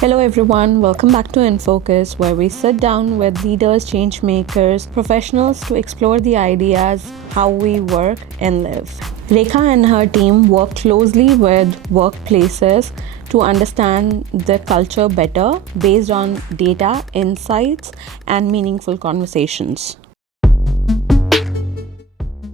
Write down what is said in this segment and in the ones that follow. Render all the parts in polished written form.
Hello everyone, welcome back to InFocus, where we sit down with leaders, change makers, professionals to explore the ideas how we work and live. Rekha and her team work closely with workplaces to understand the culture better based on data, insights, and meaningful conversations.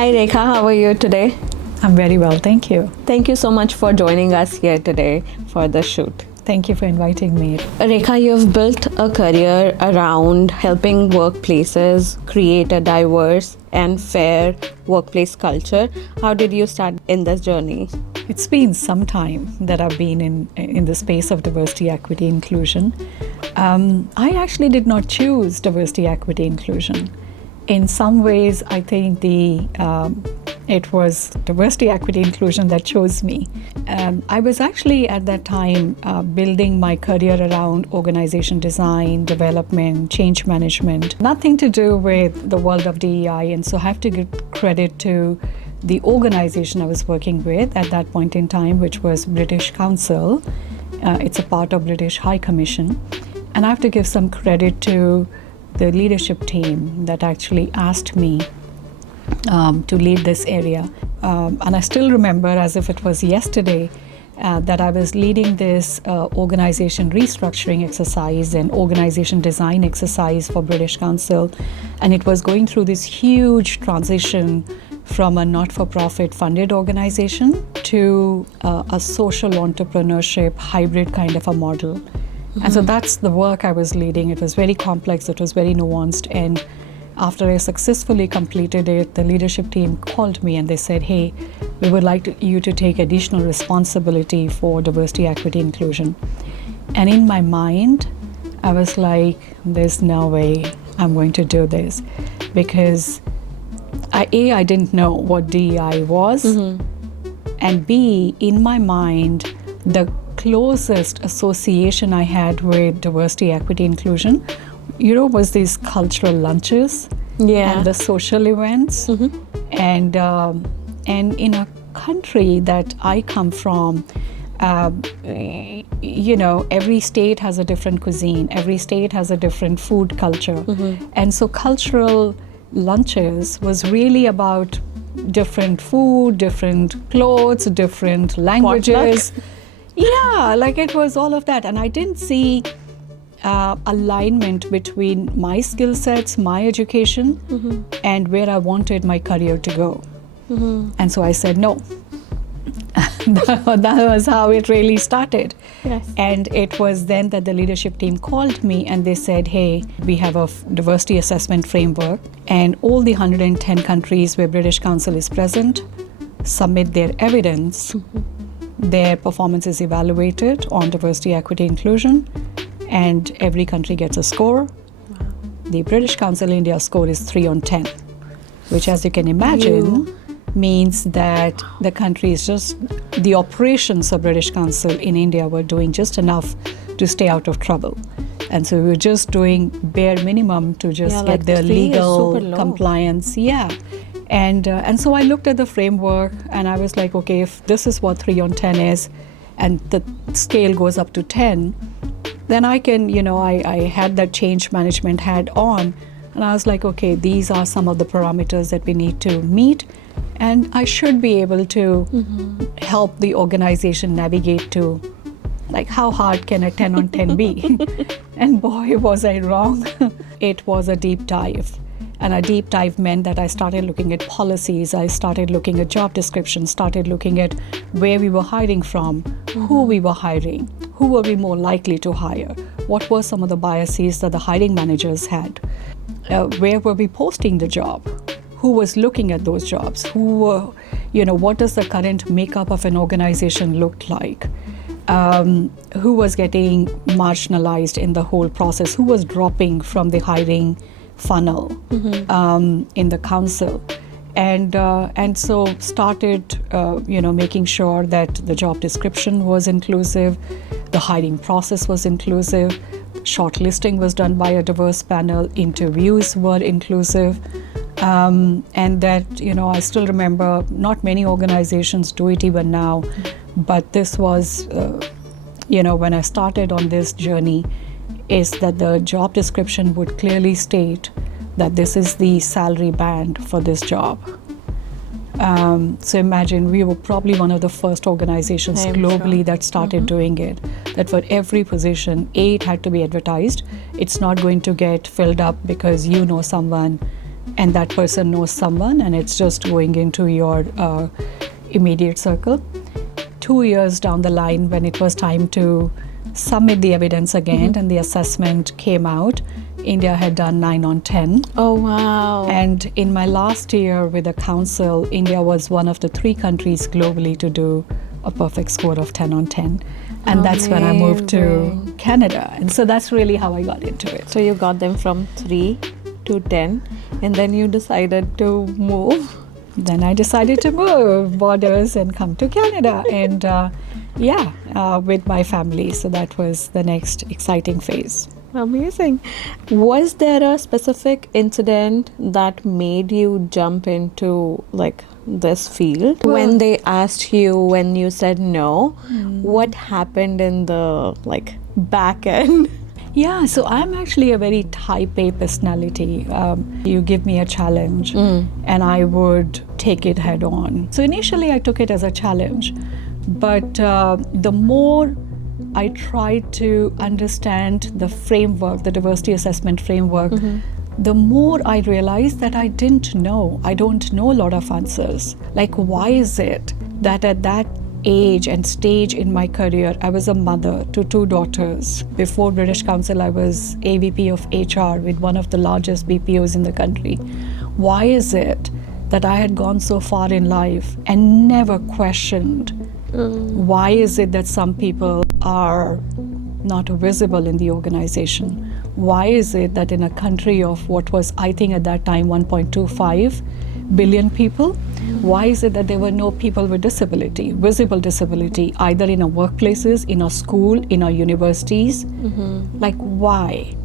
Hi Rekha, how are you today? I'm very well, thank you. Thank you so much for joining us here today for the shoot. Thank you for inviting me. Rekha, you've built a career around helping workplaces create a diverse and fair workplace culture. How did you start in this journey? It's been some time that I've been in the space of diversity, equity, inclusion. I actually did not choose diversity, equity, inclusion. In some ways, I think it was diversity, equity, inclusion that chose me. I was actually at that time building my career around organization design, development, change management, nothing to do with the world of DEI. And so I have to give credit to the organization I was working with at that point in time, which was British Council. It's a part of British High Commission. And I have to give some credit to the leadership team that actually asked me to lead this area. And I still remember as if it was yesterday that I was leading this organization restructuring exercise and organization design exercise for British Council. And it was going through this huge transition from a not-for-profit funded organization to a social entrepreneurship hybrid kind of a model. Mm-hmm. And so that's the work I was leading. It was very complex, it was very nuanced, and after I successfully completed it, the leadership team called me and they said, hey, we would like you to take additional responsibility for diversity, equity, inclusion. And in my mind, I was like, there's no way I'm going to do this, because I didn't know what DEI was, and B, in my mind, the closest association I had with diversity, equity, inclusion was these cultural lunches and the social events. And in a country that I come from, every state has a different cuisine, every state has a different food culture. And so cultural lunches was really about different food, different clothes, different languages. It was all of that. And I didn't see alignment between my skill sets, my education, and where I wanted my career to go. And so I said no. That was how it really started. Yes. And it was then that the leadership team called me and they said, hey, we have a diversity assessment framework, and all the 110 countries where British Council is present submit their evidence. Their performance is evaluated on diversity, equity, inclusion, and every country gets a score. Wow. The British Council India score is 3 on 10, which, as you can imagine, means that the country is the operations of British Council in India were doing just enough to stay out of trouble. And so we were just doing bare minimum to just get the legal compliance. And so I looked at the framework and I was like, okay, if this is what 3 on 10 is, and the scale goes up to 10, then I can, I had that change management hat on, and I was like, okay, these are some of the parameters that we need to meet, and I should be able to help the organization navigate to, like, how hard can a 10 on 10 be? And boy, was I wrong. It was a deep dive. And a deep dive meant that I started looking at policies, I started looking at job descriptions, started looking at where we were hiring from, who we were hiring, who were we more likely to hire, what were some of the biases that the hiring managers had, where were we posting the job, who was looking at those jobs, what does the current makeup of an organization look like, who was getting marginalized in the whole process, who was dropping from the hiring funnel in the council, and so started making sure that the job description was inclusive, the hiring process was inclusive, shortlisting was done by a diverse panel, interviews were inclusive, and that I still remember not many organizations do it even now, but this was when I started on this journey, is that the job description would clearly state that this is the salary band for this job. So imagine, we were probably one of the first organizations globally that started doing it. That for every position, it had to be advertised. It's not going to get filled up because you know someone and that person knows someone, and it's just going into your immediate circle. 2 years down the line, when it was time to submit the evidence again and the assessment came out, India had done 9 on 10. Oh, wow. And in my last year with the council, India was one of the 3 countries globally to do a perfect score of 10 on 10. And that's when I moved to Canada. And so that's really how I got into it. So you got them from 3 to 10, and then you decided to move. Then I decided to move borders and come to Canada, and with my family. So that was the next exciting phase. Amazing. Was there a specific incident that made you jump into this field? When they asked you, when you said no, what happened in the back end? Yeah, so I'm actually a very type A personality. You give me a challenge and I would take it head on. So initially I took it as a challenge, but the more I tried to understand the framework, the diversity assessment framework, the more I realized that I don't know a lot of answers. Why is it that at that age and stage in my career, I was a mother to 2 daughters. Before British Council, I was AVP of HR with one of the largest BPOs in the country. Why is it that I had gone so far in life and never questioned why is it that some people are not visible in the organization? Why is it that in a country of what was, I think at that time, 1.25 billion people, why is it that there were no people with disability, visible disability, either in our workplaces, in our school, in our universities? Why?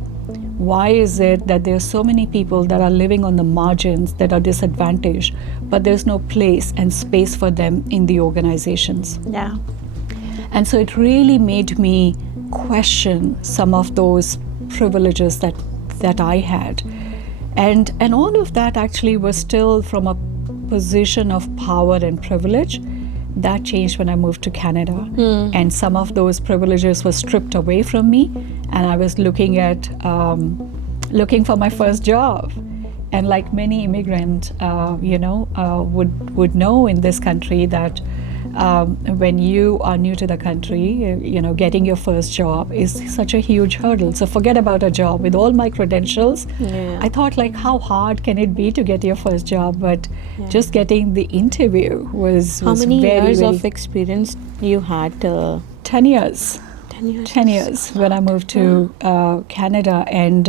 Why is it that there are so many people that are living on the margins, that are disadvantaged, but there's no place and space for them in the organizations? Yeah. And so it really made me question some of those privileges that I had. And all of that actually was still from a position of power and privilege. That changed when I moved to Canada. And some of those privileges were stripped away from me, and I was looking for my first job. And like many immigrants, would know in this country that when you are new to the country, getting your first job is such a huge hurdle. So forget about a job. With all my credentials, I thought how hard can it be to get your first job? But just getting the interview was How many very, years very, of experience you had? 10 years. 10 years when I moved to Canada, and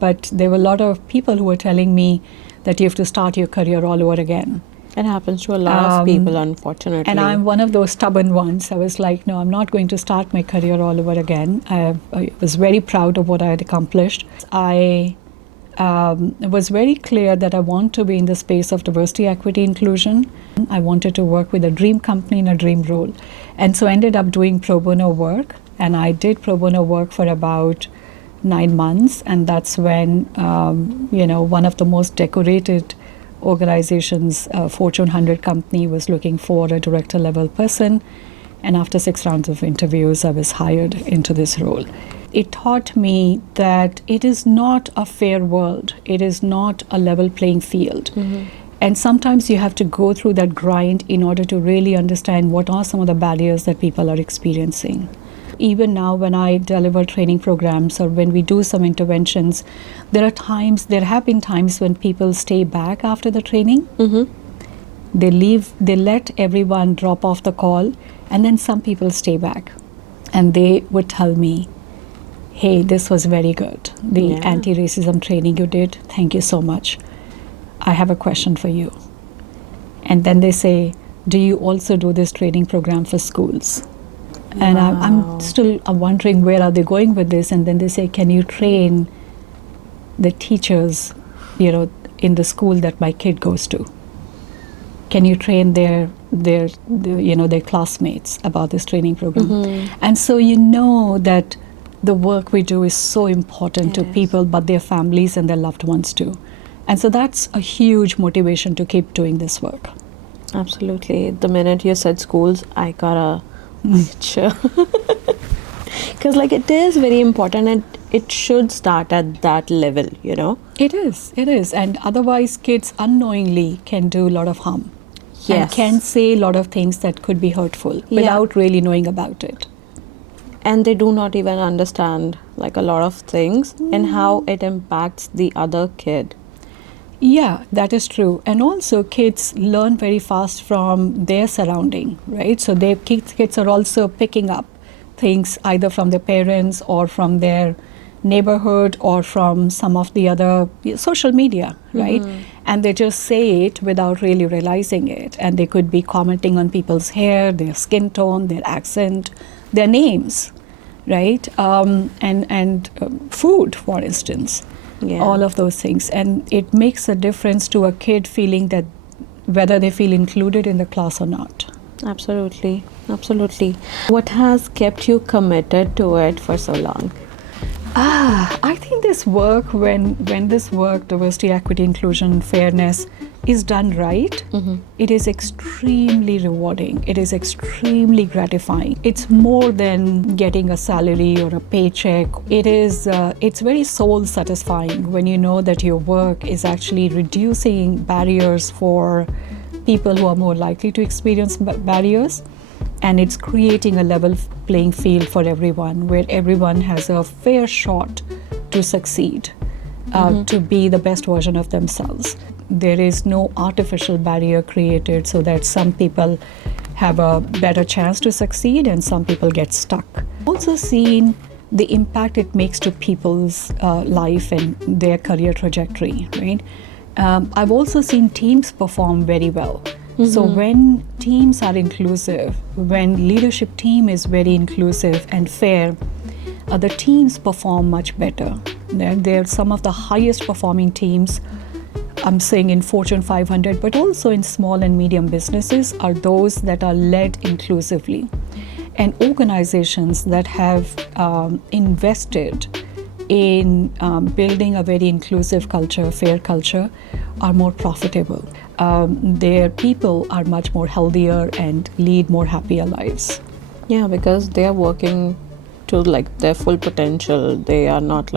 but there were a lot of people who were telling me that you have to start your career all over again. It happens to a lot of people, unfortunately. And I'm one of those stubborn ones. I was like, no, I'm not going to start my career all over again. I was very proud of what I had accomplished. I was very clear that I want to be in the space of diversity, equity, inclusion. I wanted to work with a dream company in a dream role. And so I ended up doing pro bono work. And I did pro bono work for about 9 months. And that's when, one of the most decorated organizations, Fortune 100 company, was looking for a director level person. And after 6 rounds of interviews, I was hired into this role. It taught me that it is not a fair world. It is not a level playing field. And sometimes you have to go through that grind in order to really understand what are some of the barriers that people are experiencing. Even now, when I deliver training programs or when we do some interventions, there have been times when people stay back after the training. They leave, they let everyone drop off the call, and then some people stay back. And they would tell me, hey, this was very good. The anti-racism training you did, thank you so much. I have a question for you. And then they say, do you also do this training program for schools? And I'm still wondering where are they going with this. And then they say, can you train the teachers, in the school that my kid goes to? Can you train their classmates about this training program? And so you know that the work we do is so important to people, but their families and their loved ones too. And so that's a huge motivation to keep doing this work. Absolutely. The minute you said schools, I got a sure. Because it is very important, and it should start at that level, It is. And otherwise, kids unknowingly can do a lot of harm. Yes. And can say a lot of things that could be hurtful without really knowing about it. And they do not even understand a lot of things and how it impacts the other kid. Yeah, that is true. And also kids learn very fast from their surrounding, right? So their kids are also picking up things either from their parents or from their neighborhood or from some of the other social media, right? And they just say it without really realizing it. And they could be commenting on people's hair, their skin tone, their accent, their names, right? And food, for instance. Yeah. All of those things. And it makes a difference to a kid feeling that whether they feel included in the class or not. Absolutely. What has kept you committed to it for so long? I think this work, when this work, diversity, equity, inclusion, fairness, is done right, it is extremely rewarding. It is extremely gratifying. It's more than getting a salary or a paycheck. It's very soul satisfying when you know that your work is actually reducing barriers for people who are more likely to experience barriers. And it's creating a level playing field for everyone, where everyone has a fair shot to succeed, to be the best version of themselves. There is no artificial barrier created so that some people have a better chance to succeed and some people get stuck. Also seen the impact it makes to people's life and their career trajectory, right? I've also seen teams perform very well. So when teams are inclusive, when leadership team is very inclusive and fair, the teams perform much better. They're some of the highest performing teams, I'm saying in Fortune 500, but also in small and medium businesses, are those that are led inclusively. And organizations that have invested in building a very inclusive culture, fair culture, are more profitable. Their people are much more healthier and lead more happier lives. Yeah, because they are working to their full potential. They are not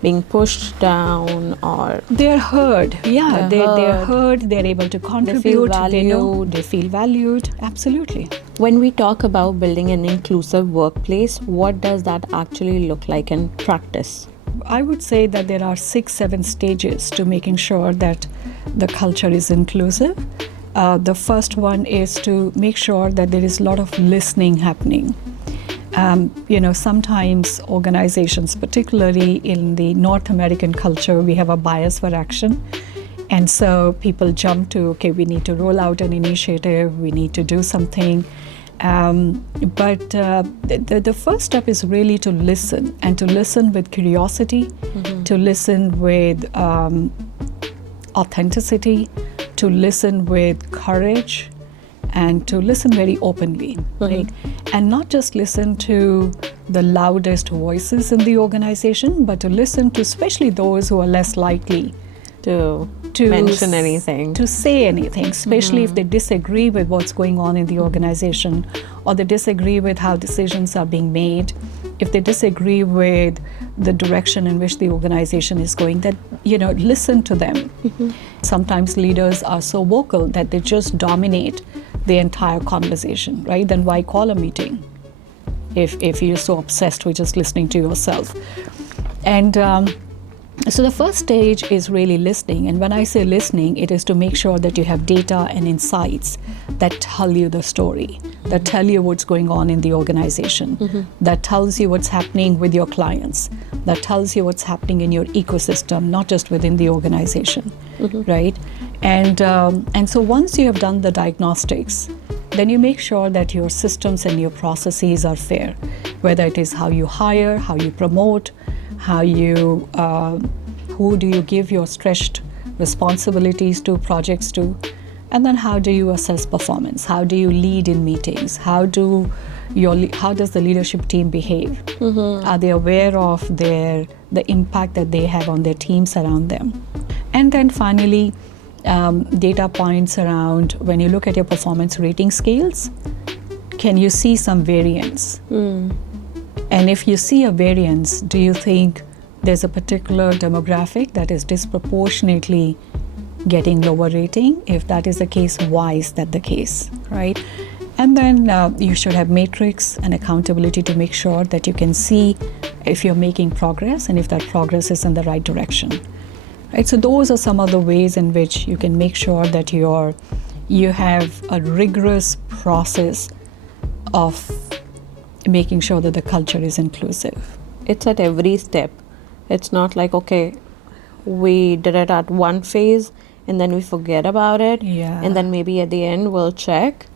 being pushed down, or they're heard. Yeah, they're heard. They're able to contribute. They feel valued. Absolutely. When we talk about building an inclusive workplace, what does that actually look like in practice? I would say that there are 6-7 stages to making sure that the culture is inclusive. The first one is to make sure that there is a lot of listening happening. Sometimes organizations, particularly in the North American culture, we have a bias for action. And so people jump to, okay, we need to roll out an initiative, we need to do something. But the first step is really to listen, and to listen with curiosity, to listen with authenticity, to listen with courage, and to listen very openly, right? And not just listen to the loudest voices in the organization, but to listen to especially those who are less likely to mention anything, to say anything, especially if they disagree with what's going on in the organization, or they disagree with how decisions are being made, if they disagree with the direction in which the organization is going, that listen to them. Sometimes leaders are so vocal that they just dominate the entire conversation, right? Then why call a meeting if you're so obsessed with just listening to yourself? And so the first stage is really listening. And when I say listening, it is to make sure that you have data and insights that tell you the story, that tell you what's going on in the organization, that tells you what's happening with your clients, that tells you what's happening in your ecosystem, not just within the organization, right? And so once you have done the diagnostics, then you make sure that your systems and your processes are fair, whether it is how you hire, how you promote, who do you give your stretched responsibilities to, projects to, And then how do you assess performance? How do you lead in meetings? How does the leadership team behave? Are they aware of the impact that they have on their teams around them? And then finally, data points around when you look at your performance rating scales, can you see some variance? And if you see a variance, do you think there's a particular demographic that is disproportionately getting lower rating? If that is the case, why is that the case, right? And then you should have metrics and accountability to make sure that you can see if you're making progress and if that progress is in the right direction, right? So those are some of the ways in which you can make sure that you have a rigorous process of making sure that the culture is inclusive. It's at every step. It's not like, okay, we did it at one phase and then we forget about it. Yeah. And then maybe at the end we'll check.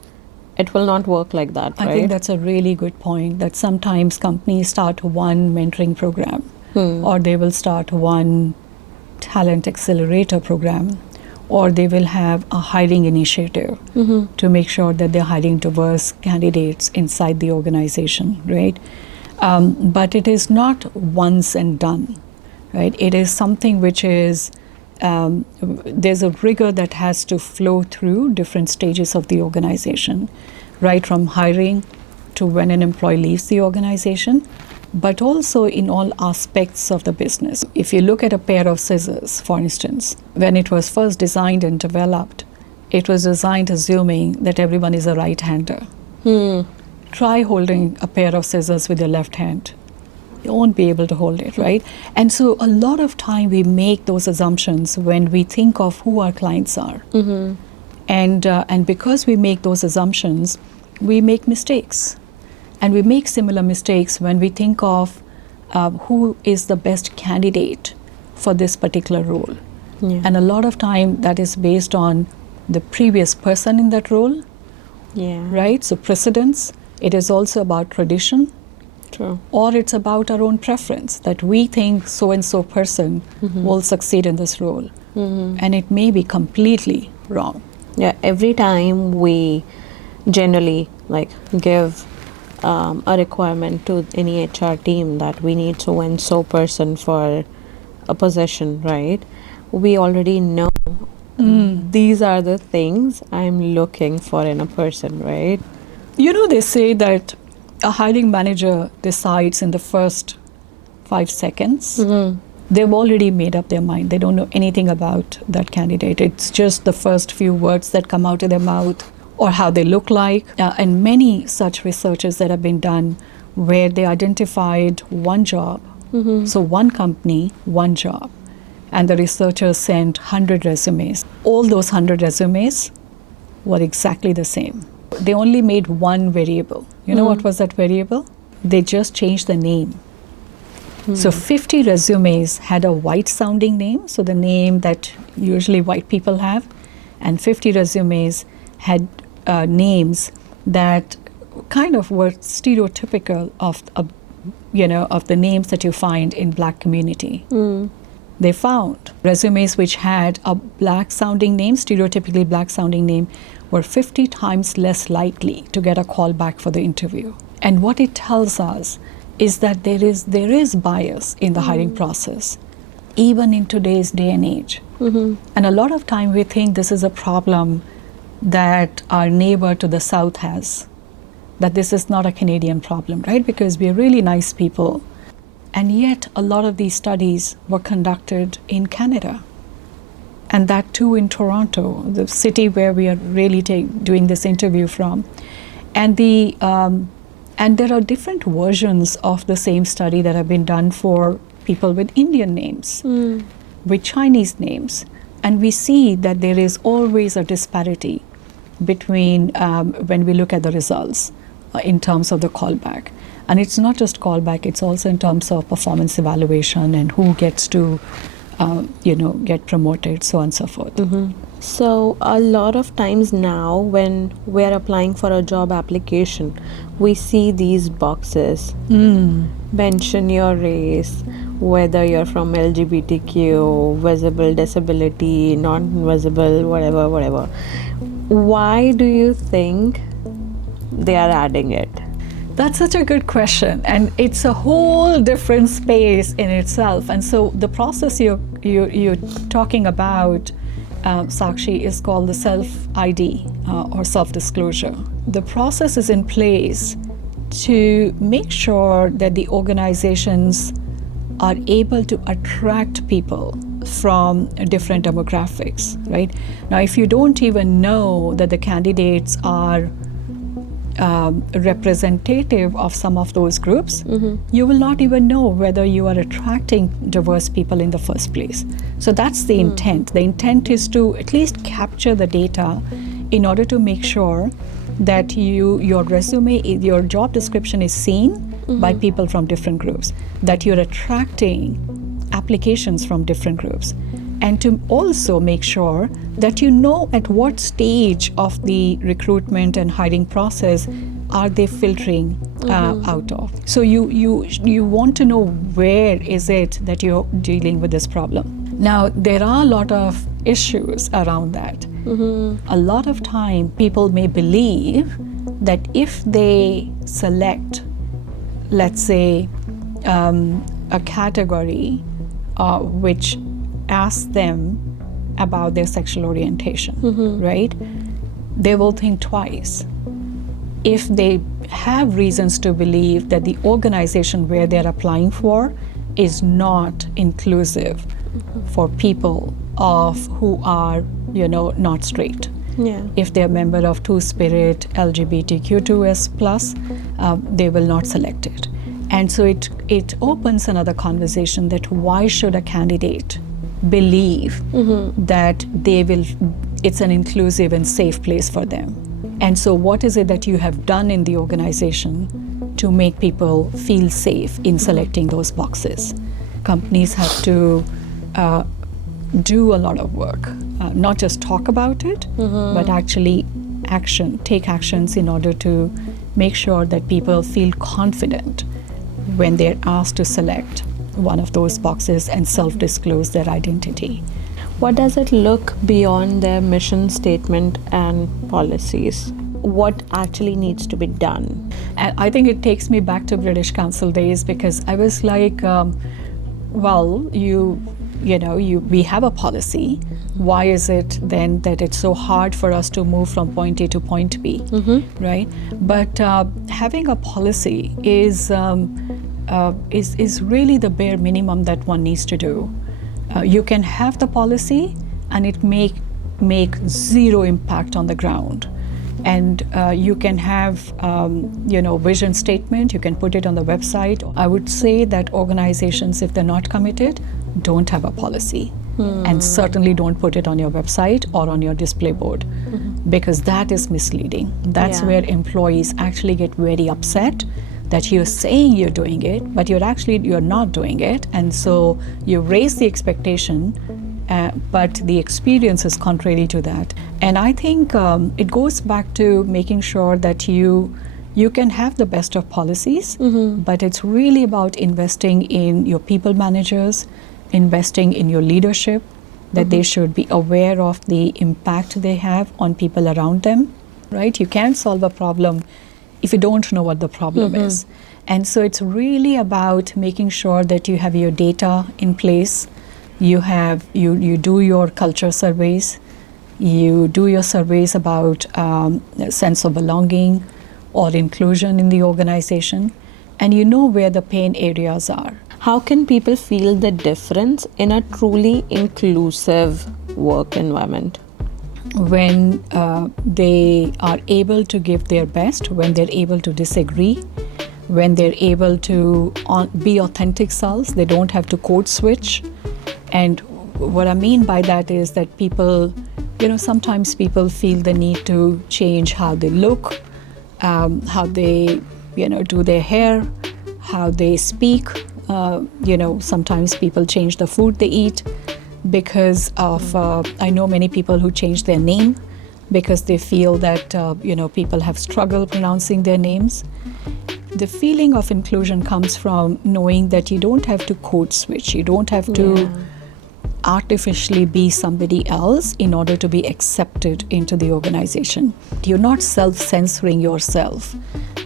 It will not work like that, right? I think that's a really good point, that sometimes companies start one mentoring program or they will start one talent accelerator program, or they will have a hiring initiative to make sure that they're hiring diverse candidates inside the organization, right? But it is not once and done, right? It is something which is, there's a rigor that has to flow through different stages of the organization, right from hiring to when an employee leaves the organization, but also in all aspects of the business. If you look at a pair of scissors, for instance, when it was first designed and developed, it was designed assuming that everyone is a right-hander. Try holding a pair of scissors with your left hand. You won't be able to hold it, right? And so a lot of time we make those assumptions when we think of who our clients are. And because we make those assumptions, we make mistakes. And we make similar mistakes when we think of who is the best candidate for this particular role. Yeah. And a lot of time that is based on the previous person in that role, Yeah. right? So precedence. It is also about tradition. True. Or it's about our own preference, that we think so-and-so person will succeed in this role. And it may be completely wrong. Yeah, every time we generally give a requirement to any HR team that we need so-and-so person for a position, right? We already know these are the things I'm looking for in a person, right? You know, they say that a hiring manager decides in the first 5 seconds. They've already made up their mind. They don't know anything about that candidate. It's just the first few words that come out of their mouth or how they look like. And many such researches that have been done where they identified one job. So one company, one job. And the researchers sent 100 resumes. All those 100 resumes were exactly the same. They only made one variable. You know what was that variable? They just changed the name. So 50 resumes had a white sounding name, so the name that usually white people have, and 50 resumes had names that kind of were stereotypical of the names that you find in black community. They found resumes which had a black sounding name, stereotypically black sounding name, were 50 times less likely to get a call back for the interview. And what it tells us is that there is bias in the hiring process, even in today's day and age. And a lot of time we think this is a problem that our neighbor to the south has, that this is not a Canadian problem, right? Because we are really nice people. And yet a lot of these studies were conducted in Canada. And that too in Toronto, the city where we are really doing this interview from. And there are different versions of the same study that have been done for people with Indian names, with Chinese names. And we see that there is always a disparity between when we look at the results in terms of the callback. And it's not just callback, it's also in terms of performance evaluation and who gets to get promoted, so on and so forth. So a lot of times now when we're applying for a job application, we see these boxes. Mention your race, whether you're from LGBTQ, visible disability, non-visible, whatever. Why do you think they are adding it? That's such a good question, and it's a whole different space in itself. And so the process you're talking about, Sakshi, is called the self-ID or self-disclosure. The process is in place to make sure that the organizations are able to attract people from different demographics, right? Now, if you don't even know that the candidates are representative of some of those groups, you will not even know whether you are attracting diverse people in the first place. So that's the intent. The intent is to at least capture the data in order to make sure that your resume, your job description is seen by people from different groups, that you're attracting applications from different groups, and to also make sure that you know at what stage of the recruitment and hiring process are they filtering out of. So you want to know where is it that you're dealing with this problem. Now, there are a lot of issues around that. A lot of time people may believe that if they select, let's say, a category which asks them about their sexual orientation, right? They will think twice. If they have reasons to believe that the organization where they're applying for is not inclusive for people who are, not straight. Yeah. If they're a member of Two-Spirit, LGBTQ2S+, they will not select it. And so it opens another conversation that why should a candidate believe that it's an inclusive and safe place for them? And so what is it that you have done in the organization to make people feel safe in selecting those boxes? Companies have to do a lot of work, not just talk about it, but actually take actions in order to make sure that people feel confident when they're asked to select one of those boxes and self-disclose their identity. What does it look beyond their mission statement and policies? What actually needs to be done? And I think it takes me back to British Council days, because I was like, we have a policy. Why is it then that it's so hard for us to move from point A to point B, right? But having a policy is really the bare minimum that one needs to do. You can have the policy and it make zero impact on the ground. And you can have, vision statement, you can put it on the website. I would say that organizations, if they're not committed, don't have a policy. And certainly don't put it on your website or on your display board, because that is misleading. That's where employees actually get very upset that you're saying you're doing it, but you're not doing it. And so you raise the expectation, but the experience is contrary to that. And I think it goes back to making sure that you can have the best of policies, but it's really about investing in your people managers, investing in your leadership, that they should be aware of the impact they have on people around them, right? You can't solve a problem if you don't know what the problem is. And so it's really about making sure that you have your data in place. You do your culture surveys, you do your surveys about sense of belonging or inclusion in the organization, and you know where the pain areas are. How can people feel the difference in a truly inclusive work environment? When they are able to give their best, when they're able to disagree, when they're able to be authentic selves, they don't have to code switch. And what I mean by that is that people, sometimes people feel the need to change how they look, how they, do their hair, how they speak. Sometimes people change the food they eat because of, I know many people who change their name because they feel that, people have struggled pronouncing their names. The feeling of inclusion comes from knowing that you don't have to code switch, you don't have to artificially be somebody else in order to be accepted into the organization. You're not self-censoring yourself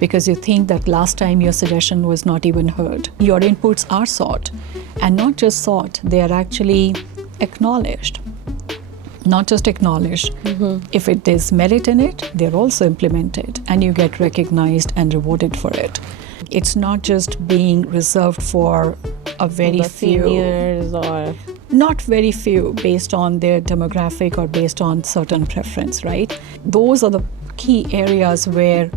because you think that last time your suggestion was not even heard. Your inputs are sought, and not just sought, they are actually acknowledged. Not just acknowledged. If it is merit in it, they're also implemented, and you get recognized and rewarded for it. It's not just being reserved for a very The few seniors or not very few based on their demographic or based on certain preference, right? Those are the key areas where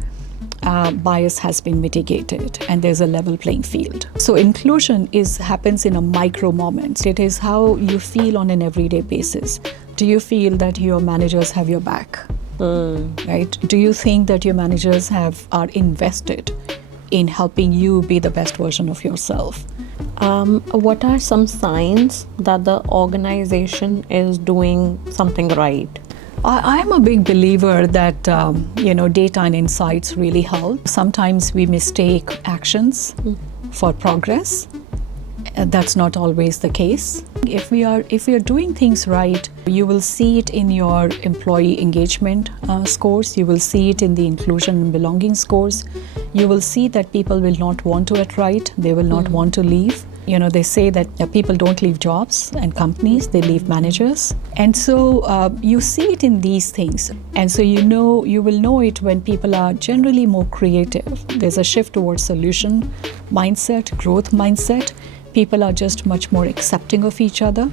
bias has been mitigated and there's a level playing field. So inclusion happens in a micro moment. It is how you feel on an everyday basis. Do you feel that your managers have your back? Right? Do you think that your managers are invested in helping you be the best version of yourself? what are some signs that the organization is doing something right? I'm a big believer that data and insights really help. Sometimes we mistake actions for progress. That's not always the case. If we are doing things right, you will see it in your employee engagement scores. You will see it in the inclusion and belonging scores. You will see that people will not want to attrite. They will not want to leave. They say that people don't leave jobs and companies, they leave managers. And so you see it in these things. And so you will know it when people are generally more creative. There's a shift towards solution mindset, growth mindset. People are just much more accepting of each other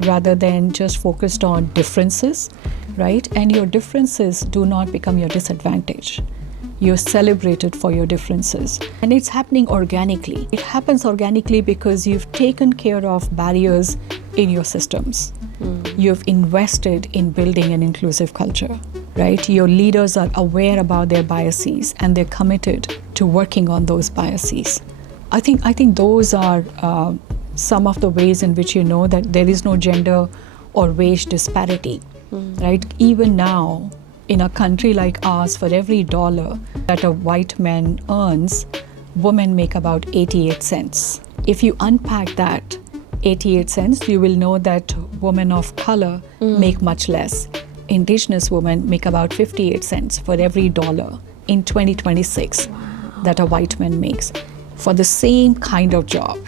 rather than just focused on differences, right? And your differences do not become your disadvantage. You're celebrated for your differences. And it's happening organically. It happens organically because you've taken care of barriers in your systems. You've invested in building an inclusive culture, right? Your leaders are aware about their biases and they're committed to working on those biases. I think those are some of the ways in which you know that there is no gender or wage disparity, right? Even now, in a country like ours, for every dollar that a white man earns, women make about 88 cents. If you unpack that 88 cents, you will know that women of color make much less. Indigenous women make about 58 cents for every dollar in 2026 that a white man makes for the same kind of job.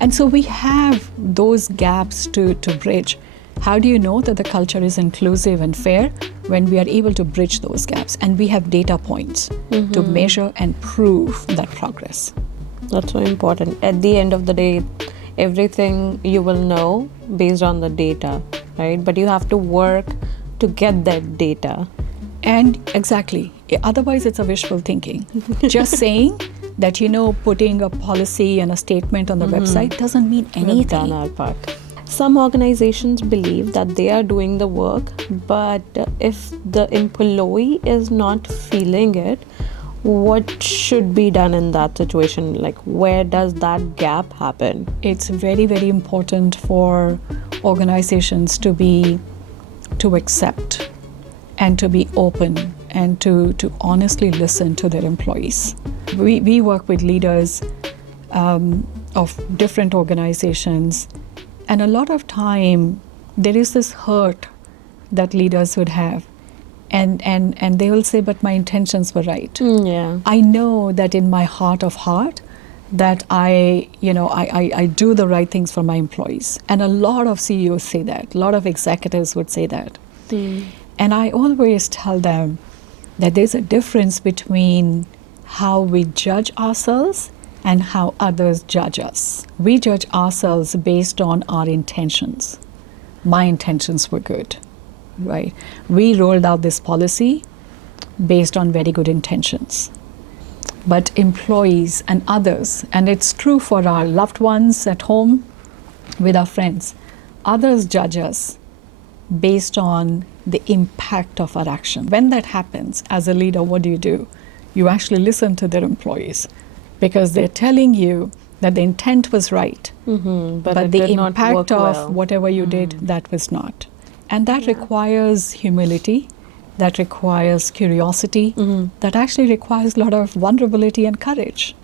And so we have those gaps to bridge. How do you know that the culture is inclusive and fair? When we are able to bridge those gaps and we have data points to measure and prove that progress. That's so important. At the end of the day, everything you will know based on the data, right? But you have to work to get that data. And exactly. Otherwise, it's a wishful thinking. Just saying that, putting a policy and a statement on the website doesn't mean anything. We've done our part. Some organizations believe that they are doing the work, but if the employee is not feeling it, what should be done in that situation? Like, where does that gap happen? It's very, very important for organizations to accept and to be open and to honestly listen to their employees. We work with leaders of different organizations. And a lot of time, there is this hurt that leaders would have. And they will say, but my intentions were right. Yeah. I know that in my heart of heart, that I do the right things for my employees. And a lot of CEOs say that. A lot of executives would say that. And I always tell them that there's a difference between how we judge ourselves and how others judge us. We judge ourselves based on our intentions. My intentions were good, right? We rolled out this policy based on very good intentions. But employees and others, and it's true for our loved ones at home, with our friends, others judge us based on the impact of our action. When that happens, as a leader, what do? You actually listen to their employees, because they're telling you that the intent was right, but the impact of whatever you did, that was not. And that requires humility, that requires curiosity, that actually requires a lot of vulnerability and courage.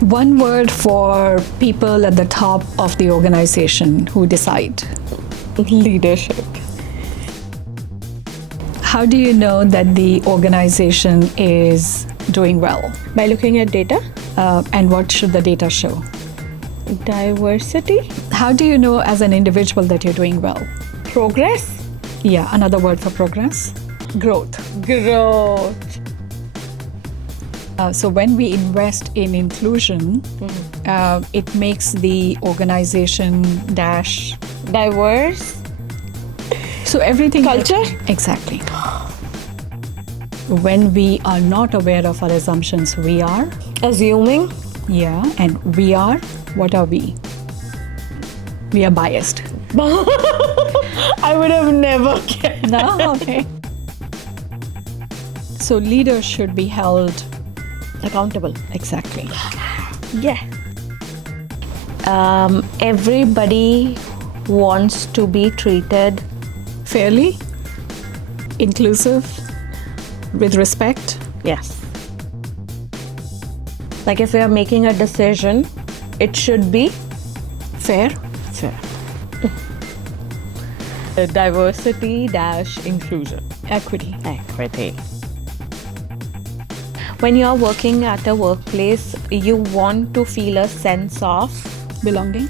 One word for people at the top of the organization who decide. Leadership. How do you know that the organization is doing well? By looking at data. And what should the data show? Diversity. How do you know as an individual that you're doing well? Progress. Yeah, another word for progress. Growth. Growth. So when we invest in inclusion, it makes the organization diverse. So everything. Culture? Exactly. When we are not aware of our assumptions, we are assuming. Yeah, and we are, what are we? We are biased. I would have never guessed. No, okay. So leaders should be held accountable. Exactly. Yeah. Everybody wants to be treated fairly, inclusive, with respect. Yes. Like if we are making a decision, it should be fair. Fair. Diversity - inclusion. Equity. Equity. When you are working at a workplace, you want to feel a sense of belonging.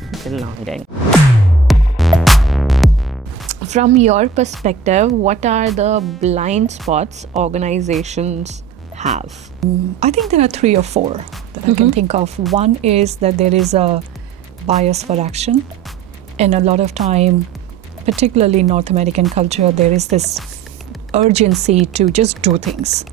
From your perspective, what are the blind spots organizations have? I think there are 3 or 4 that I can think of. One is that there is a bias for action. And a lot of time, particularly in North American culture, there is this urgency to just do things.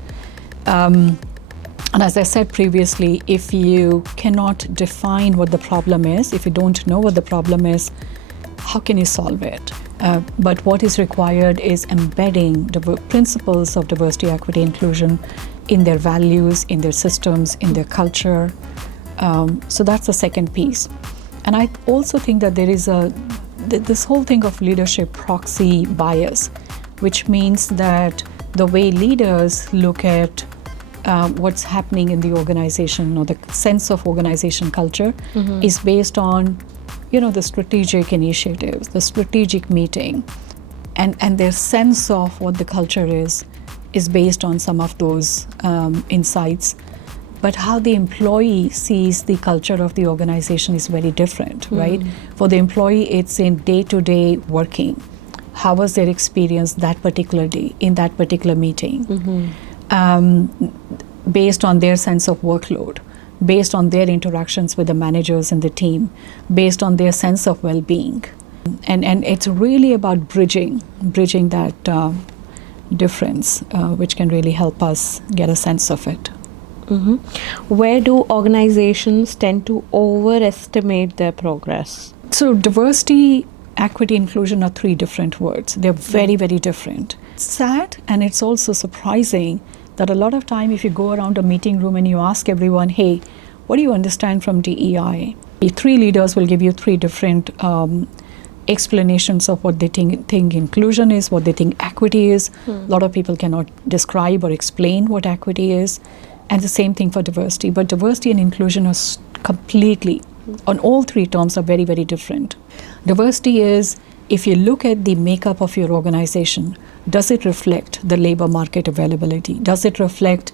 And as I said previously, if you cannot define what the problem is, if you don't know what the problem is, how can you solve it? But what is required is embedding the principles of diversity, equity, inclusion in their values, in their systems, in their culture. So that's the second piece. And I also think that there is this whole thing of leadership proxy bias, which means that the way leaders look at what's happening in the organization or the sense of organization culture is based on the strategic initiatives, the strategic meeting, and their sense of what the culture is based on some of those insights. But how the employee sees the culture of the organization is very different, right? For the employee, it's in day-to-day working. How was their experience that particular day, in that particular meeting? Based on their sense of workload, based on their interactions with the managers and the team, based on their sense of well-being. And it's really about bridging that difference, which can really help us get a sense of it. Where do organizations tend to overestimate their progress? So diversity, equity, inclusion are 3 different words. They're very, very different. It's sad, and it's also surprising that a lot of time if you go around a meeting room and you ask everyone, hey, what do you understand from DEI? 3 leaders will give you 3 different explanations of what they think inclusion is, what they think equity is. A lot of people cannot describe or explain what equity is. And the same thing for diversity. But diversity and inclusion are completely, on all 3 terms, are very, very different. Diversity is, if you look at the makeup of your organization, does it reflect the labor market availability? Does it reflect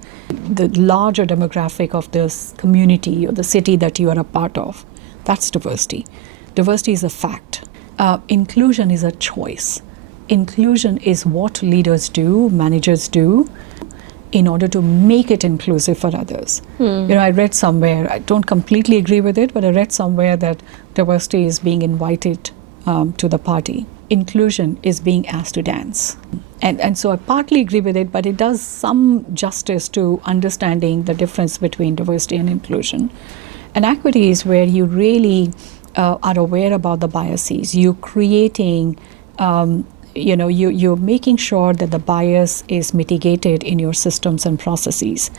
the larger demographic of this community or the city that you are a part of? That's diversity. Diversity is a fact. Inclusion is a choice. Inclusion is what leaders do, managers do, in order to make it inclusive for others. I read somewhere, I don't completely agree with it, but I read somewhere that diversity is being invited to the party. Inclusion is being asked to dance. And so I partly agree with it, but it does some justice to understanding the difference between diversity and inclusion. And equity is where you really are aware about the biases. You're creating you're making sure that the bias is mitigated in your systems and processes,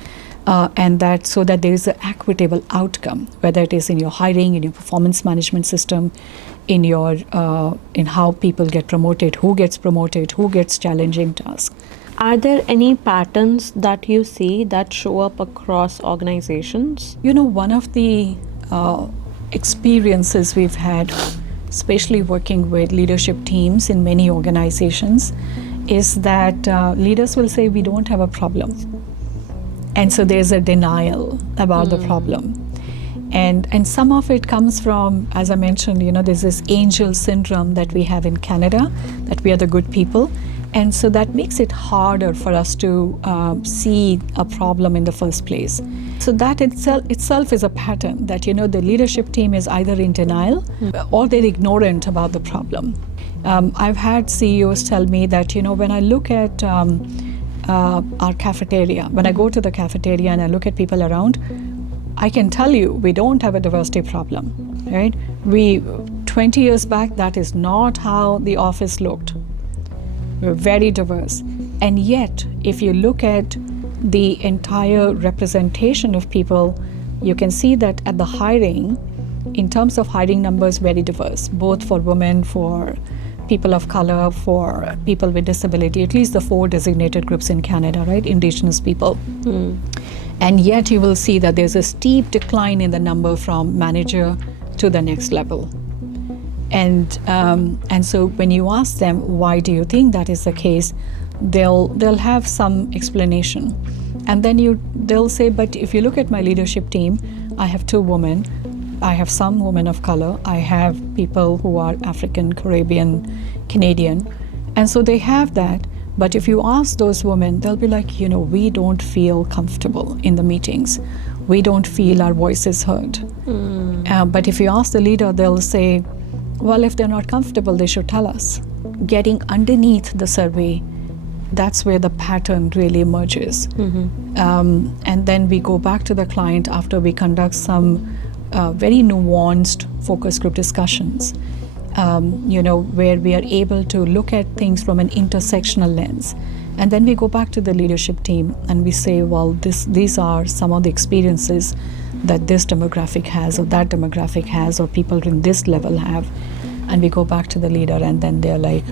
and that so that there is an equitable outcome, whether it is in your hiring, in your performance management system, in your in how people get promoted, who gets challenging tasks. Are there any patterns that you see that show up across organizations? One of the experiences we've had, especially working with leadership teams in many organizations, is that leaders will say, we don't have a problem. And so there's a denial about the problem. And some of it comes from, as I mentioned, there's this angel syndrome that we have in Canada, that we are the good people. And so that makes it harder for us to see a problem in the first place. So that itself is a pattern that, the leadership team is either in denial or they're ignorant about the problem. I've had CEOs tell me that, when I look at our cafeteria, when I go to the cafeteria and I look at people around, I can tell you we don't have a diversity problem, right? 20 years back, that is not how the office looked. We're very diverse. And yet, if you look at the entire representation of people, you can see that at the hiring, in terms of hiring numbers, very diverse, both for women, for people of color, for people with disability, at least the 4 designated groups in Canada, right? Indigenous people. And yet you will see that there's a steep decline in the number from manager to the next level. And so when you ask them, why do you think that is the case, they'll have some explanation. And then they'll say, but if you look at my leadership team, I have 2 women, I have some women of color, I have people who are African, Caribbean, Canadian. And so they have that. But if you ask those women, they'll be like, we don't feel comfortable in the meetings. We don't feel our voices heard. But if you ask the leader, they'll say, well, if they're not comfortable, they should tell us. Getting underneath the survey, that's where the pattern really emerges. And then we go back to the client after we conduct some very nuanced focus group discussions, where we are able to look at things from an intersectional lens. And then we go back to the leadership team and we say, well, these are some of the experiences that this demographic has or that demographic has or people in this level have. And we go back to the leader and then they're like,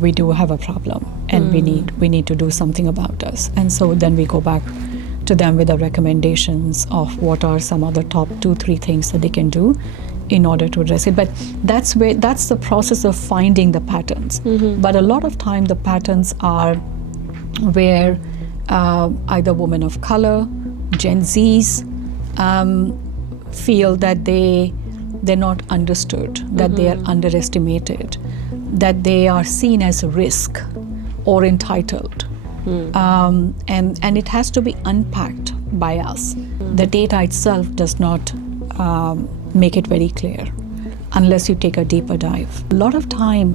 we do have a problem and we need to do something about us. And so then we go back to them with the recommendations of what are some other top 2-3 things that they can do in order to address it. But that's the process of finding the patterns. But a lot of time the patterns are where either women of color, Gen Zs feel that they're not understood, that they are underestimated, that they are seen as a risk or entitled. And it has to be unpacked by us. The data itself does not make it very clear unless you take a deeper dive. A lot of time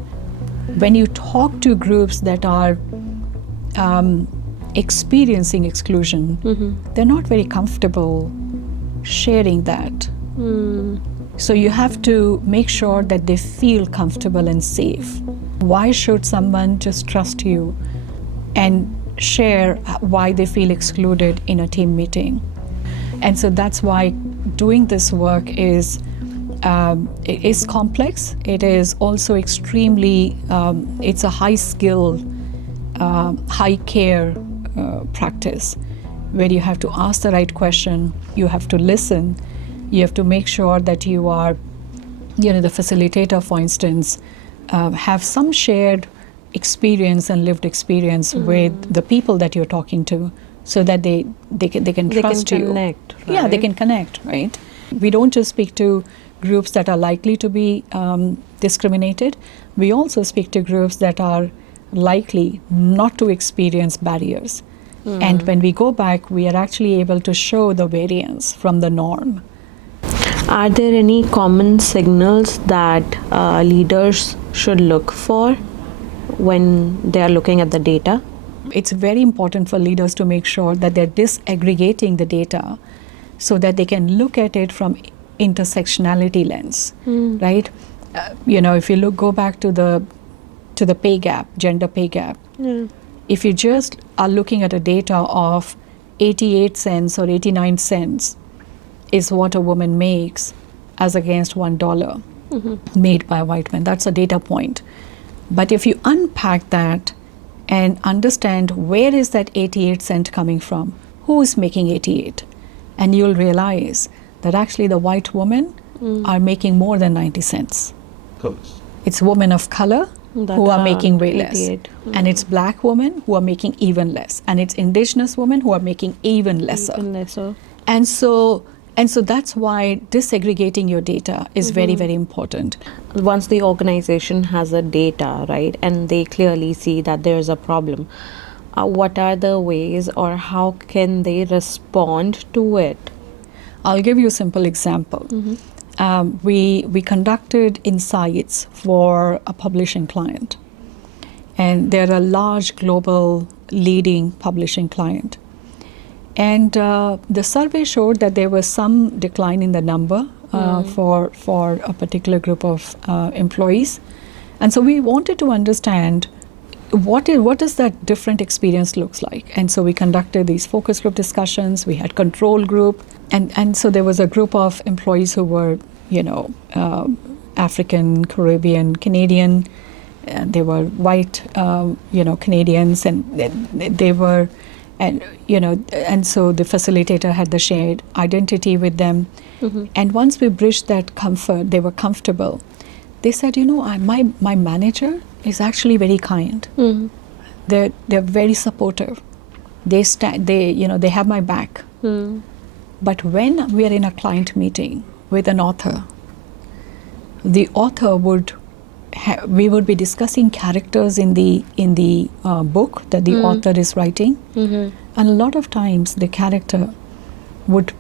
when you talk to groups that are experiencing exclusion, they're not very comfortable sharing that. So you have to make sure that they feel comfortable and safe. Why should someone just trust you and share why they feel excluded in a team meeting? And so that's why doing this work is complex. It is also extremely, it's a high skill, high care practice where you have to ask the right question, you have to listen, you have to make sure that you are, the facilitator, for instance, have some shared experience and lived experience with the people that you're talking to, so that they can trust you. Connect, right? Yeah, they can connect, right? We don't just speak to groups that are likely to be discriminated. We also speak to groups that are likely not to experience barriers. And when we go back, we are actually able to show the variance from the norm. Are there any common signals that leaders should look for when they are looking at the data? It's very important for leaders to make sure that they're disaggregating the data so that they can look at it from intersectionality lens, right? if you go back to the pay gap, gender pay gap, if you just are looking at a data of 88 cents or 89 cents is what a woman makes as against $1 made by a white man, that's a data point. But if you unpack that and understand where is that 88 cent coming from, who is making 88, and you'll realize that actually the white women are making more than 90 cents. It's women of color who are making way less. And it's black women who are making even less. And it's indigenous women who are making even lesser. And so that's why disaggregating your data is very, very important. Once the organization has a data, right, and they clearly see that there's a problem, what are the ways or how can they respond to it? I'll give you a simple example. We conducted insights for a publishing client, and they're a large global leading publishing client. And the survey showed that there was some decline in the number for a particular group of employees. And so we wanted to understand what does that different experience looks like. And so we conducted these focus group discussions. We had control group. And so there was a group of employees who were, African, Caribbean, Canadian. They were white, Canadians, and they were, and so the facilitator had the shared identity with them. And once we bridged that comfort, they were comfortable. They said, my manager is actually very kind. They're very supportive. They have my back. But when we are in a client meeting with an author, the author we would be discussing characters in the book that the author is writing, and a lot of times the character would,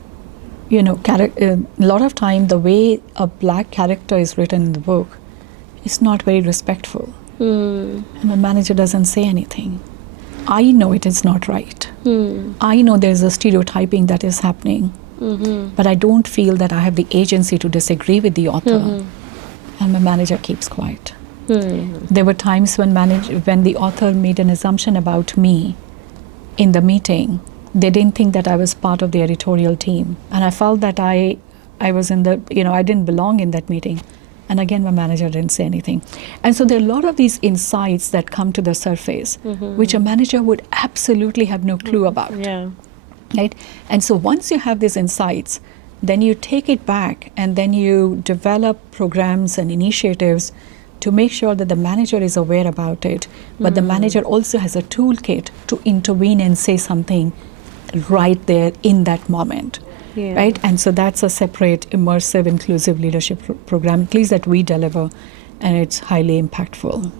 a lot of time the way a black character is written in the book is not very respectful, and the manager doesn't say anything. I know it is not right. I know there's a stereotyping that is happening, but I don't feel that I have the agency to disagree with the author. And my manager keeps quiet. There were times when the author made an assumption about me in the meeting. They didn't think that I was part of the editorial team. And I felt that I was in the, I didn't belong in that meeting. And again, my manager didn't say anything. And so there are a lot of these insights that come to the surface, which a manager would absolutely have no clue about. Right? And so once you have these insights, then you take it back and then you develop programs and initiatives to make sure that the manager is aware about it, but the manager also has a toolkit to intervene and say something right there in that moment. Right? And so that's a separate immersive inclusive leadership program, at least that we deliver, and it's highly impactful.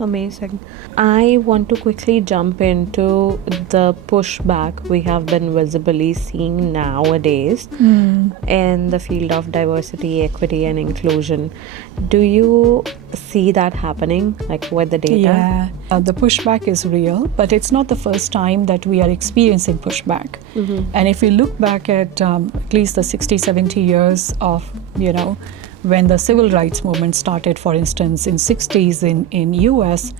Amazing. I want to quickly jump into the pushback we have been visibly seeing nowadays in the field of diversity, equity, and inclusion. Do you see that happening, like with the data? Yeah, the pushback is real, but it's not the first time that we are experiencing pushback. And if you look back at least the 60, 70 years of, when the civil rights movement started, for instance, in 60s in US,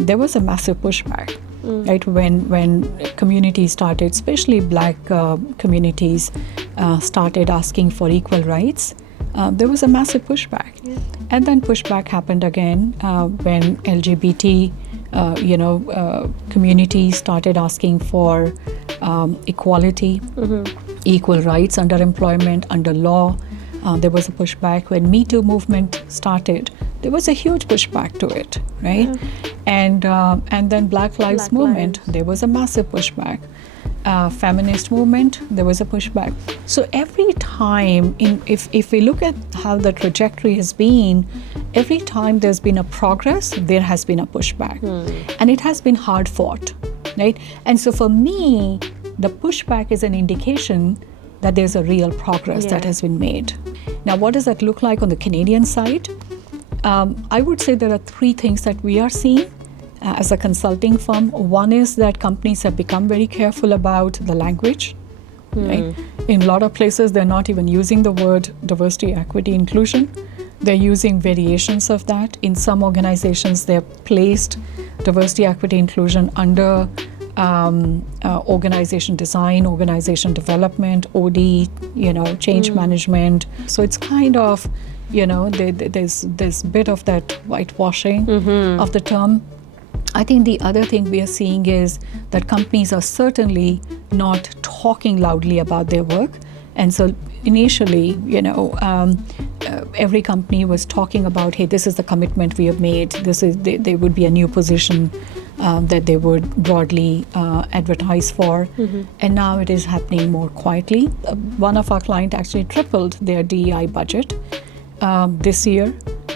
there was a massive pushback, right? When communities started, especially black communities, started asking for equal rights, there was a massive pushback. And then pushback happened again when LGBT, communities started asking for equality, equal rights under employment, under law. There was a pushback when Me Too movement started. There was a huge pushback to it, right? And then Black Lives movement, there was a massive pushback. Feminist movement, there was a pushback. So every time, if we look at how the trajectory has been, every time there's been a progress, there has been a pushback. And it has been hard fought, right? And so for me, the pushback is an indication that there's a real progress that has been made. Now, what does that look like on the Canadian side? I would say there are three things that we are seeing as a consulting firm. One is that companies have become very careful about the language. Right? In a lot of places, they're not even using the word diversity, equity, inclusion. They're using variations of that. In some organizations, they've placed diversity, equity, inclusion under organization design, organization development, OD, change management. So it's kind of, there's bit of that whitewashing of the term. I think the other thing we are seeing is that companies are certainly not talking loudly about their work. And so initially, every company was talking about, hey, this is the commitment we have made. There would be a new position that they would broadly advertise for. And now it is happening more quietly. One of our clients actually tripled their DEI budget this year,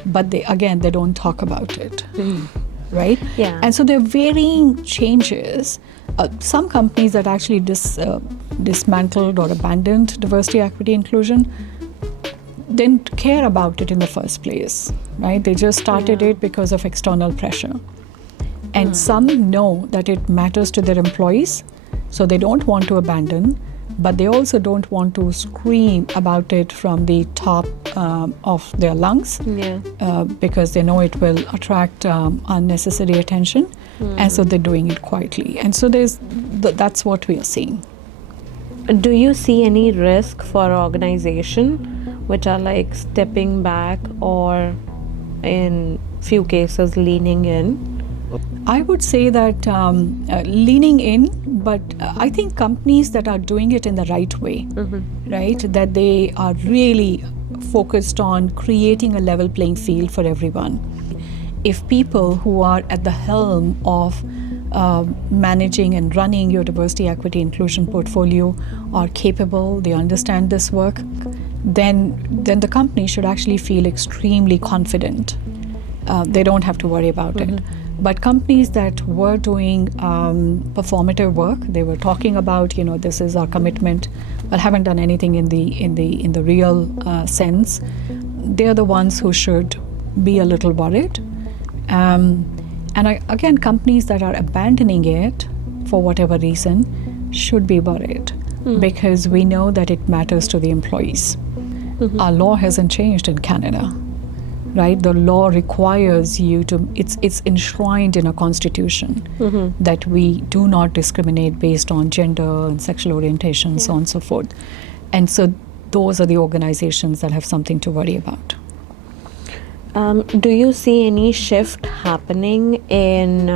but they don't talk about it. Right? Yeah. And so there are varying changes. Some companies that actually dismantled or abandoned diversity, equity, inclusion didn't care about it in the first place, right? They just started it because of external pressure. And some know that it matters to their employees, so they don't want to abandon, but they also don't want to scream about it from the top of their lungs because they know it will attract unnecessary attention. And so they're doing it quietly. And so that's what we are seeing. Do you see any risk for organization which are like stepping back or in few cases leaning in? I would say that leaning in, but I think companies that are doing it in the right way, right, that they are really focused on creating a level playing field for everyone. If people who are at the helm of managing and running your diversity, equity, inclusion portfolio are capable, they understand this work, then the company should actually feel extremely confident. They don't have to worry about it. But companies that were doing performative work, they were talking about, this is our commitment, but haven't done anything in the real sense, they're the ones who should be a little worried. Again, companies that are abandoning it for whatever reason should be worried because we know that it matters to the employees. Our law hasn't changed in Canada. Right, the law requires you to. It's enshrined in a constitution that we do not discriminate based on gender and sexual orientation, so on and so forth. And so, those are the organizations that have something to worry about. Do you see any shift happening in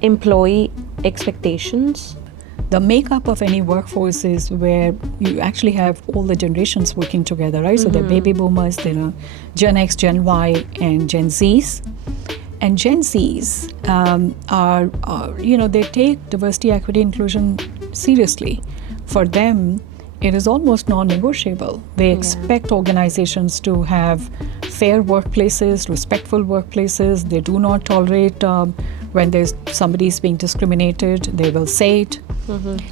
employee expectations? The makeup of any workforce is where you actually have all the generations working together, right? So there are baby boomers, there are Gen X, Gen Y, and Gen Zs. And Gen Zs they take diversity, equity, inclusion seriously. For them, it is almost non-negotiable. They expect organizations to have fair workplaces, respectful workplaces. They do not tolerate when somebody is being discriminated, they will say it.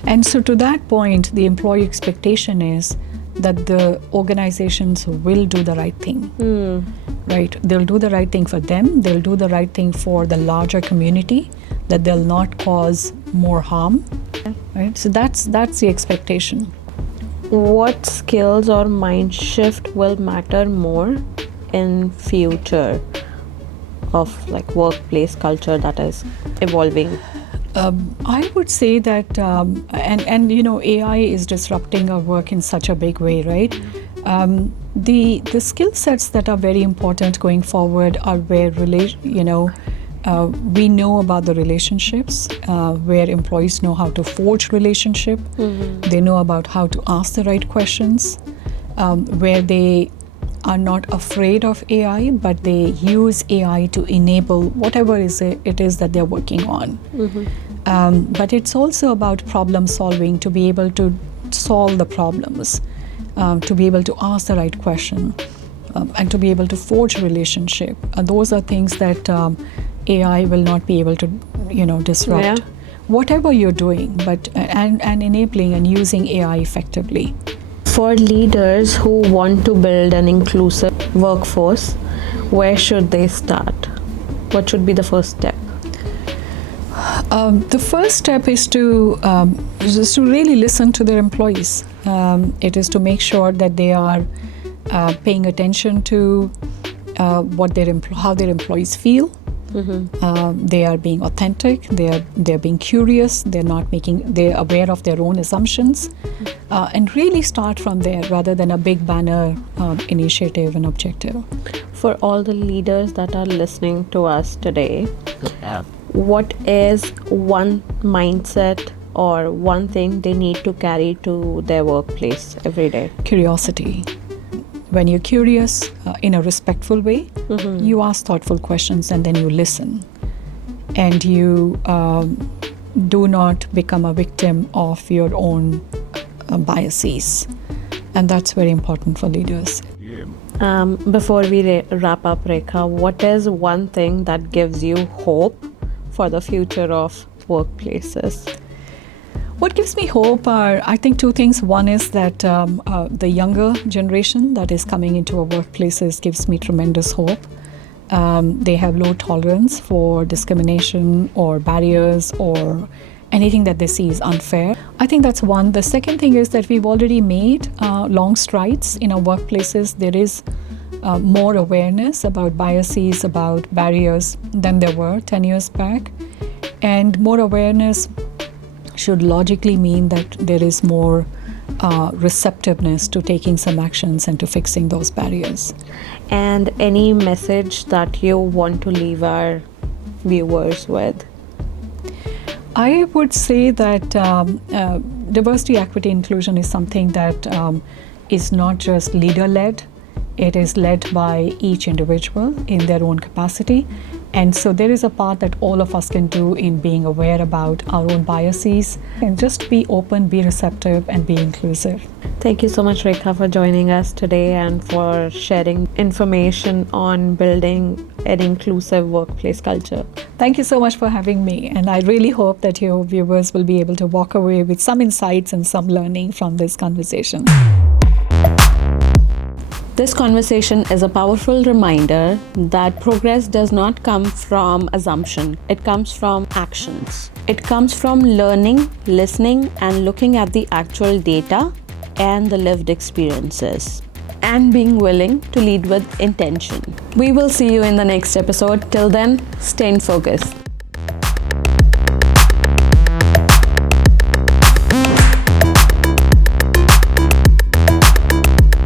And so to that point, the employee expectation is that the organizations will do the right thing, right? They'll do the right thing for them. They'll do the right thing for the larger community, that they'll not cause more harm, right? So that's the expectation. What skills or mind shift will matter more in future of like workplace culture that is evolving? I would say that, AI is disrupting our work in such a big way, right? The skill sets that are very important going forward are where we know about the relationships, where employees know how to forge relationship. They know about how to ask the right questions, where they are not afraid of AI, but they use AI to enable whatever it is that they're working on. But it's also about problem solving, to be able to solve the problems, to be able to ask the right question, and to be able to forge a relationship. Those are things that AI will not be able to, disrupt. Whatever you're doing, but and enabling and using AI effectively. For leaders who want to build an inclusive workforce, where should they start? What should be the first step? The first step is to really listen to their employees. It is to make sure that they are paying attention to how their employees feel. They are being authentic. They're being curious. They're aware of their own assumptions, and really start from there rather than a big banner initiative and objective. For all the leaders that are listening to us today, what is one mindset or one thing they need to carry to their workplace every day? Curiosity. When you're curious in a respectful way, you ask thoughtful questions and then you listen. And you do not become a victim of your own biases. And that's very important for leaders. Before we wrap up, Rekha, what is one thing that gives you hope for the future of workplaces? What gives me hope are, I think, two things. One is that the younger generation that is coming into our workplaces gives me tremendous hope. They have low tolerance for discrimination or barriers or anything that they see is unfair. I think that's one. The second thing is that we've already made long strides in our workplaces. There is more awareness about biases, about barriers than there were 10 years back. And more awareness should logically mean that there is more receptiveness to taking some actions and to fixing those barriers. And any message that you want to leave our viewers with? I would say that diversity, equity, inclusion is something that is not just leader-led. It is led by each individual in their own capacity. And so there is a part that all of us can do in being aware about our own biases and just be open, be receptive, and be inclusive. Thank you so much, Rekha, for joining us today and for sharing information on building an inclusive workplace culture. Thank you so much for having me. And I really hope that your viewers will be able to walk away with some insights and some learning from this conversation. This conversation is a powerful reminder that progress does not come from assumption. It comes from actions. It comes from learning, listening, and looking at the actual data and the lived experiences, and being willing to lead with intention. We will see you in the next episode. Till then, stay in focus.